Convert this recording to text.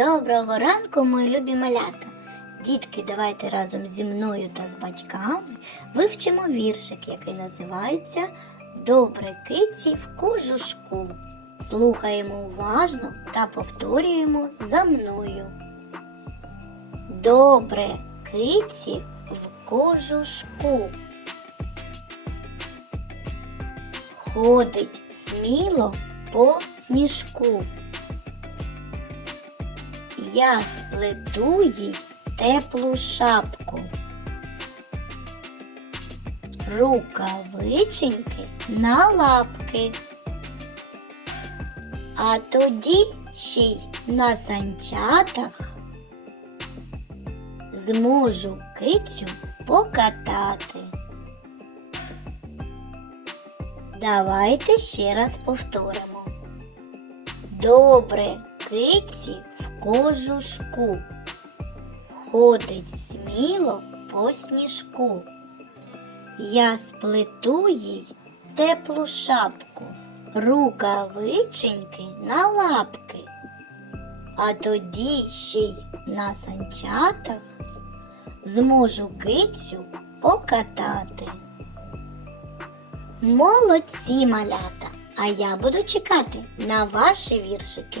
Доброго ранку, мої любі малята. Дітки, давайте разом зі мною та з батьками вивчимо віршик, який називається Добре киці в кожушку. Слухаємо уважно та повторюємо за мною. Добре киці в кожушку. Ходить сміло по сніжку. Я сплету їй теплу шапку. Рукавиченьки на лапки. А тоді ще й на санчатах зможу кицю покатати. Давайте ще раз повторимо. Добре киці кожушку. Ходить сміло по сніжку. Я сплету їй теплу шапку, рукавиченьки на лапки, а тоді ще й на санчатах зможу кицю покатати. Молодці малята! А я буду чекати на ваші віршики.